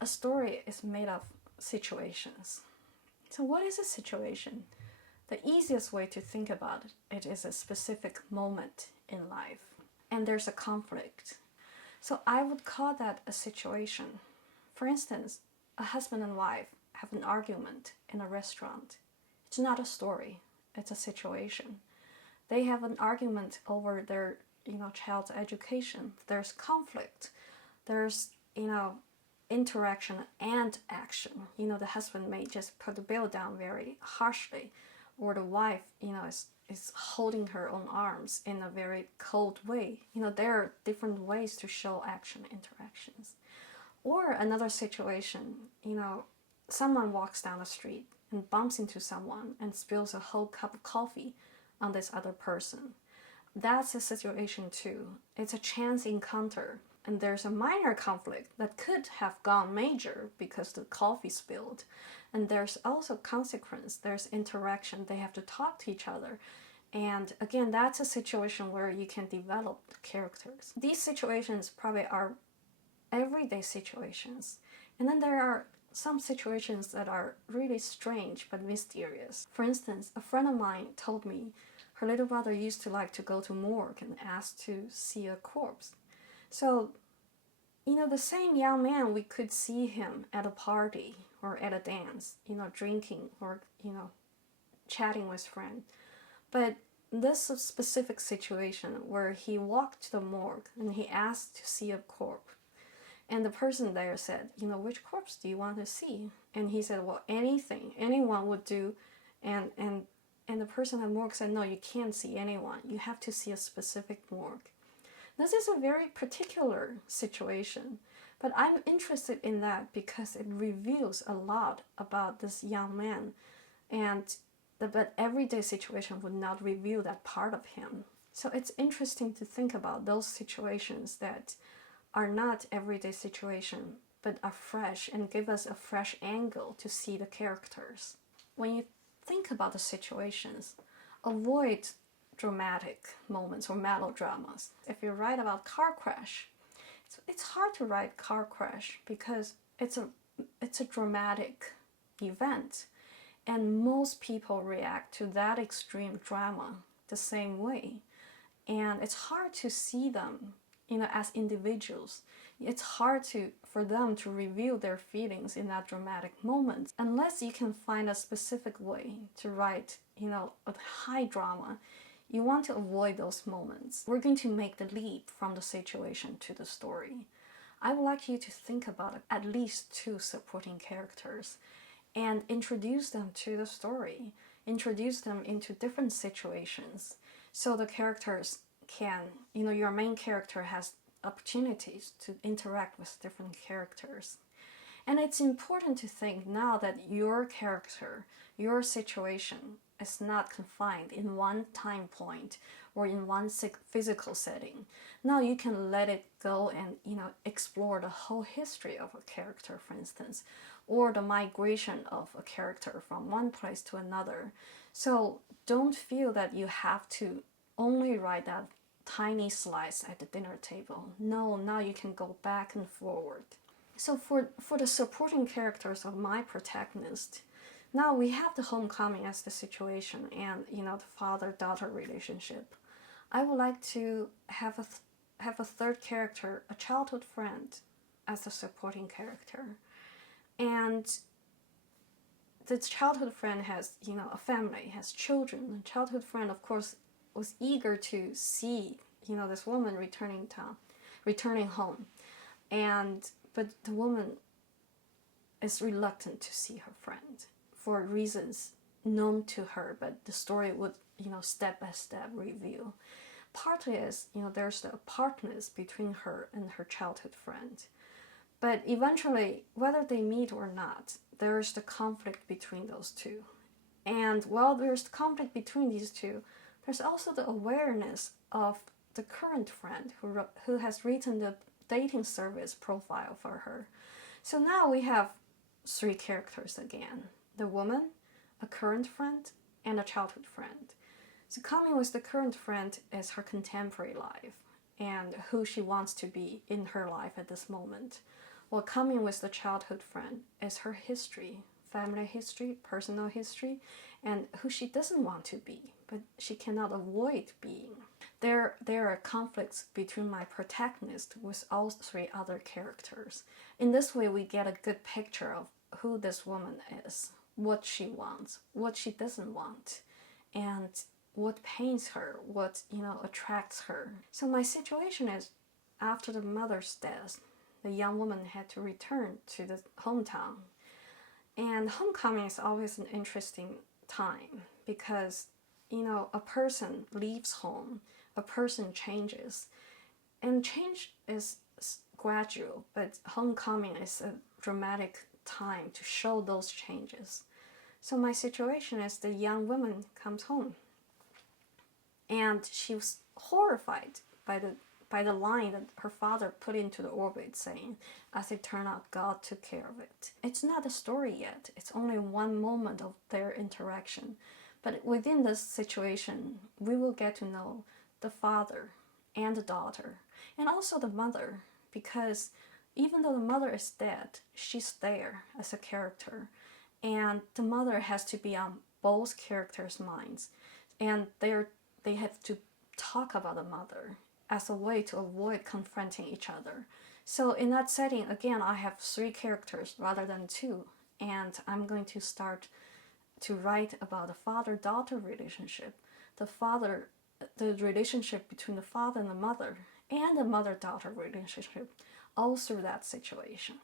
a story is made of situations. So what is a situation? The easiest way to think about it is a specific moment in life, and there's a conflict. So I would call that a situation. For instance, a husband and wife have an argument in a restaurant. It's not a story, it's a situation. They have an argument over their child's education. There's conflict. There's interaction and action. The husband may just put the bill down very harshly, or the wife is holding her own arms in a very cold way. There are different ways to show action interactions. Or another situation, someone walks down the street and bumps into someone and spills a whole cup of coffee on this other person. That's a situation too. It's a chance encounter, and there's a minor conflict that could have gone major because the coffee spilled. And there's also consequence, there's interaction, they have to talk to each other. And again, that's a situation where you can develop the characters. These situations probably are everyday situations. And then there are some situations that are really strange but mysterious. For instance, a friend of mine told me her little brother used to like to go to morgue and ask to see a corpse. So, the same young man, we could see him at a party or at a dance, drinking or, chatting with friends. But this specific situation where he walked to the morgue and he asked to see a corpse. And the person there said, which corpse do you want to see? And he said, well, anything, anyone would do. And the person at morgue said, no, you can't see anyone. You have to see a specific morgue. This is a very particular situation, but I'm interested in that because it reveals a lot about this young man, but everyday situation would not reveal that part of him. So it's interesting to think about those situations that are not everyday situation, but are fresh and give us a fresh angle to see the characters. When you think about the situations, avoid dramatic moments or melodramas. If you write about car crash, it's hard to write car crash because it's a dramatic event, and most people react to that extreme drama the same way, and it's hard to see them as individuals. It's hard for them to reveal their feelings in that dramatic moment unless you can find a specific way to write a high drama. You want to avoid those moments. We're going to make the leap from the situation to the story. I would like you to think about at least 2 supporting characters and introduce them to the story. Introduce them into different situations so the characters can, your main character has opportunities to interact with different characters. And it's important to think now that your character, your situation is not confined in one time point or in one physical setting. Now you can let it go and explore the whole history of a character, for instance, or the migration of a character from one place to another. So don't feel that you have to only write that tiny slice at the dinner table. No, now you can go back and forward. So for the supporting characters of my protagonist, now we have the homecoming as the situation and the father-daughter relationship. I would like to have a third character, a childhood friend, as a supporting character. And the childhood friend has a family, has children. The childhood friend, of course, was eager to see this woman returning home, but the woman is reluctant to see her friend for reasons known to her, but the story would step by step reveal. Partly is there's the apartness between her and her childhood friend, but eventually, whether they meet or not, there's the conflict between those two. And while there's the conflict between these two, there's also the awareness of the current friend who has written the dating service profile for her. So now we have 3 characters again. The woman, a current friend, and a childhood friend. So coming with the current friend is her contemporary life and who she wants to be in her life at this moment. What coming with the childhood friend is her history, family history, personal history, and who she doesn't want to be, but she cannot avoid being. There are conflicts between my protagonist with all three other characters. In this way, we get a good picture of who this woman is, what she wants, what she doesn't want, and what pains her, what attracts her. So my situation is, after the mother's death, the young woman had to return to the hometown. And homecoming is always an interesting time because, a person leaves home, a person changes. And change is gradual, but homecoming is a dramatic time to show those changes. So my situation is the young woman comes home and she was horrified by the line that her father put into the orbit saying, as it turned out, God took care of it. It's not a story yet. It's only one moment of their interaction. But within this situation, we will get to know the father and the daughter, and also the mother, because even though the mother is dead, she's there as a character. And the mother has to be on both characters' minds. And they have to talk about the mother as a way to avoid confronting each other. So in that setting, again, I have three characters rather than two. And I'm going to start to write about the father-daughter relationship, the relationship between the father and the mother, and the mother-daughter relationship, all through that situation.